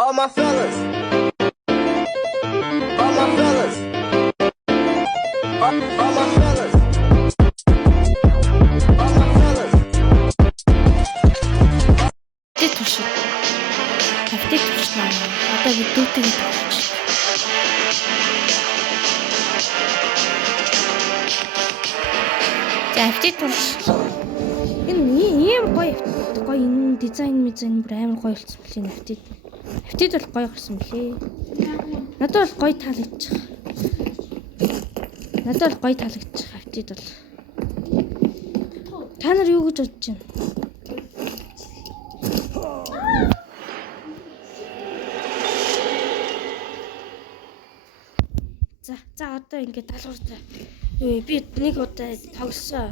All my fellas. All my fellas. All my fellas. All my fellas. Тэт туш. Тэт туш наа. Одоо видеотэй туш. Тэт туш. Энэ ийм гоё энэ дизайн бүр амар гоё болсон билээ навтид. Навтид бол гоё гарсан билээ. Надад бол гоё таалагдчих. Навтид бол. Та нар юу гэж бодож байна? За одоо ингээд даалгавар. Би нэг удаа тоглосон.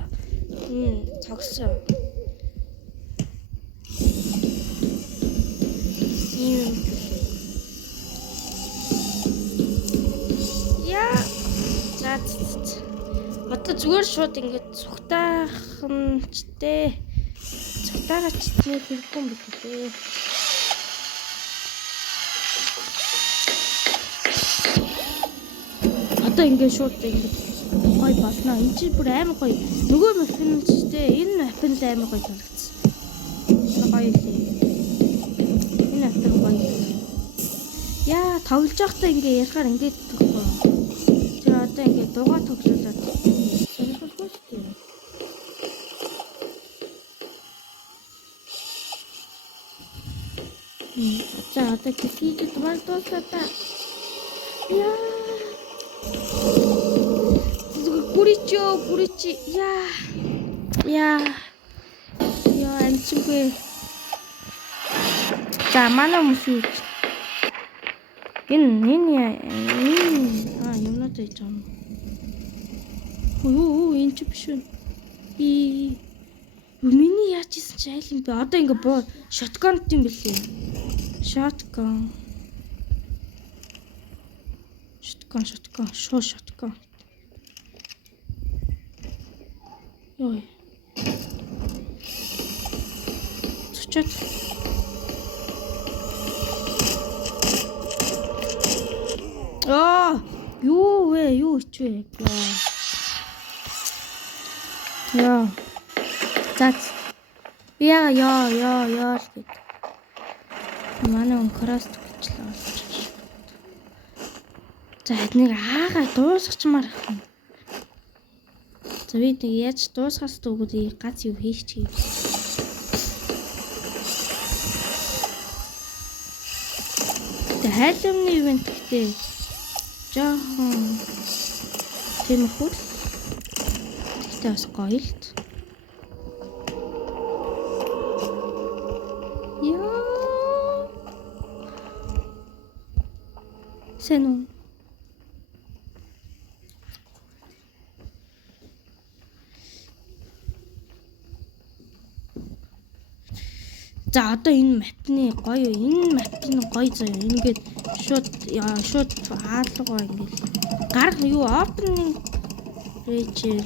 Тоглосон. Яа. Одоо зүгээр шууд ингээд цухтаагачтэй. Цухтаагачтэй хэрэггүй юм билээ. Одоо ингээд шууд ингээд гоё болно. Энэ чинь бүр амар гоё. Нөгөө мапин ч дээ энэ мапин л амар гоё санагдсан. Гоё лээ. Энэ мапин гоё. Яа, тоглож байхдаа ингээд ярихаар ингээд төгөхгүй. Тэр одоо ингээд дугаа тоглуулаад сонирхолтой шүү дээ. За одоо кисиж дугаар дуусаа та. Яа. Буричи. Яа, амчгүй. За, манай хүмүүс энэ юмнууд байж байгаа юм. Энэ ч биш үү? Миний яаж ийсэн чи айл юм бэ? Одоо ингээ боо шотгон юм бэлээ. Шотгон. Ой. Цочод. Юу ичвэ? Яа. Зац. Яа л гээд. Манай онкрост гэчлээ. За эднийг дуусгачмаар байна. За бид яаж дуусгаас дүүгүүд гац юу хийх чи. Тэ хайлмны ивент гэдэг жоохон тиймэрхүү. Тэгтээ бас гоё л. Яа. Сэнү. За одоо энэ мапны гоё заяа. Ингээд шууд хаалгаа ингээд гарах юу opening Rachel.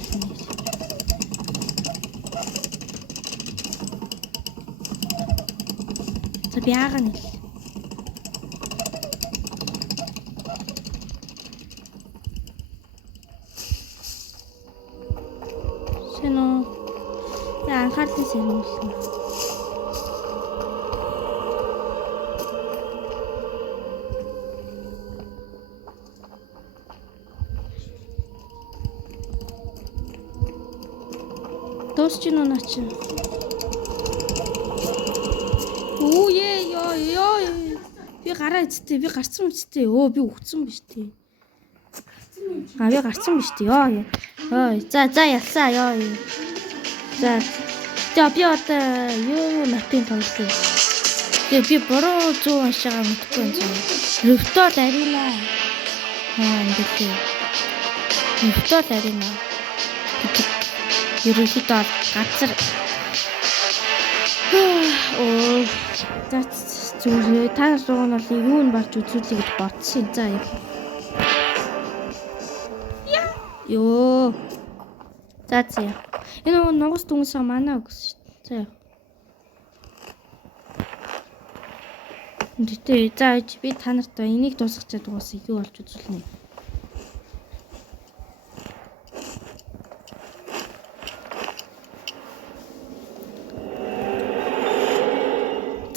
За бяга нэг. Сэнэ. Я анхаарсан юм. Дуусч нь наа чи. Би гараа эцтэй. Би гарцсан үстэй. Би өгцөн биш тий. Би гарцсан биш тий. За ялсаа. За би одоо юу мапин тоглосон. Би буруу зүү уншаагаа мэдгүй юм. Рефтол арина. Ингээд. Рефтол арина. Ерөнхийдөө газар зүгээр та зуунал юу н барж үзүүлээ гэж бодсон. За ёо. За энэ нугас дүнсээ манай өгсөн шүү дээ. За Гэтэ за би та нартай энийг дуусгачаад угаасаа юу болж үзүүлнэ.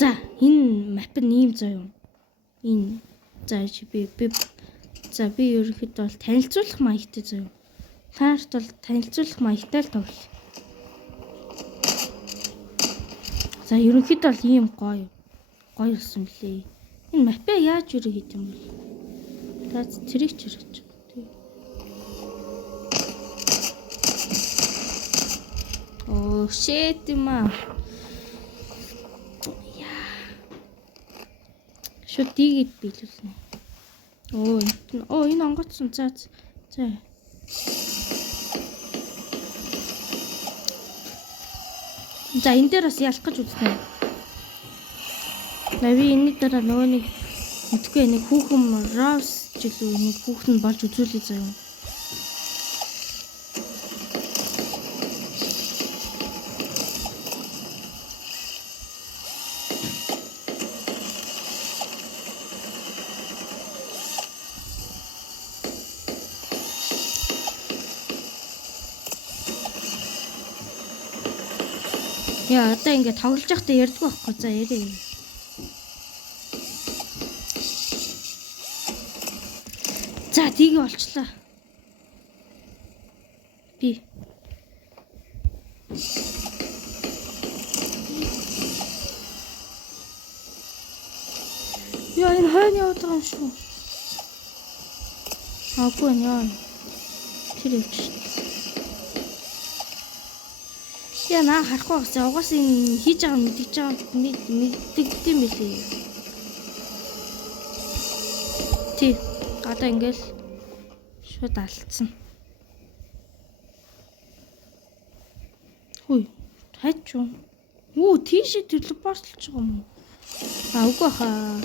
За энэ мап нь ийм зөө юм. Энэ за би ерөнхийдөө бол танилцуулах маягтай зөө юм. Та нарт бол танилцуулах маягтай л тоглоё. За ерөнхийдөө бол ийм гоё болсон блээ. Энэ мапаа яаж юу хийх юм бэ? За тэрийг ч хэрэгч. Оо shit юм. Яа. Шууд дийгэд биелүүлнэ. Энэ онгоцсон. За. За энэ дээр бас ялах гэж үзнэ. Нави энэ дараа нөгөө нэг мэдгүй нэг хүүхэн Rose жилүү нэг хүүхэн болж үзүүлээ заяа. Яа, одоо ингээд тоглож байхдаа ярьдгүй байхгүй. За ярээ. За тийг болчлаа. Би. Яа, энэ хойно яваад байгаа юм шүү. Агуу яа. Тэр явж. Яа наа харахгүй гэсэн. Угаасаа энэ хийж байгаа мэддэгдэм билээ. Тий. Одоо ингээл шууд алдсан. Хүй, хайчуу. Тийшээ телепортлж байгаа юм уу? Үгүй хаа.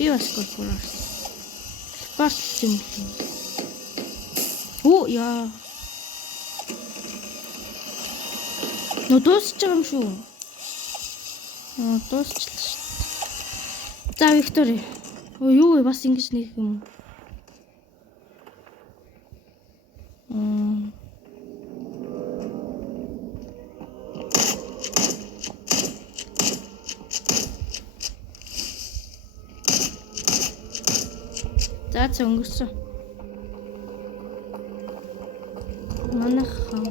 Би бас корпорас. Телепортлж юм уу? Яа. Дуусч байгаа юм шүү. Дуусчлаа шүү. За Виктори. Юу вэ? Бас ингэж нэг юм. За өнгөрсөн. Манайхан.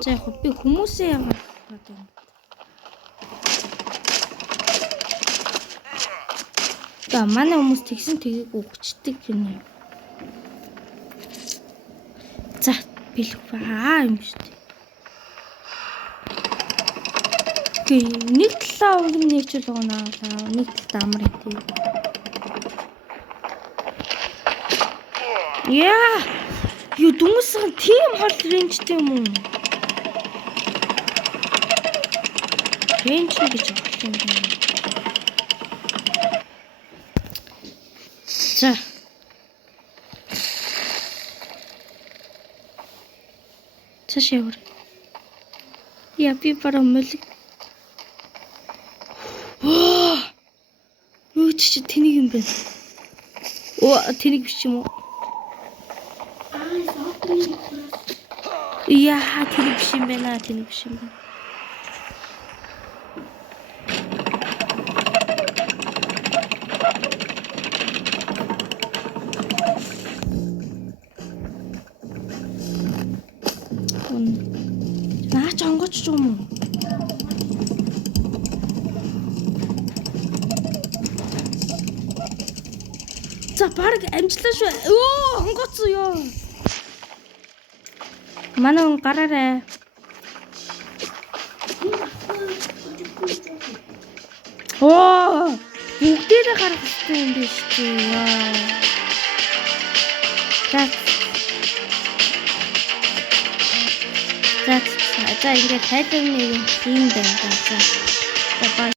За яг би хүмүүсээ яагаад гэдэг юм. За манай хүмүүс тэгсэн тгийг өгчдөг юм. За бэлэх юм шүү дээ. Нэг талаа өнгө нэгжүүл байгаа наа. Нэг талаа амар идэв. Яа! Юу дүнсгэн тийм хол рейнжтэй юм уу? Рейнж гэж байна. За. Цаашаа. Я би баруун мөлөг. Юу ч тэнийг юм бэ? Тэнийг биш юм уу? Яа, тэнийг биш юм байна. Тэнийг биш юм байна. Наач онгоч юм уу? За баг амжилтаа шүү. Онгоц ёо. Манай гараарай. Бүгдээрээ гарах хэрэгтэй юм биш үү? За ингээд тайлбар нэг юм байна. За бай.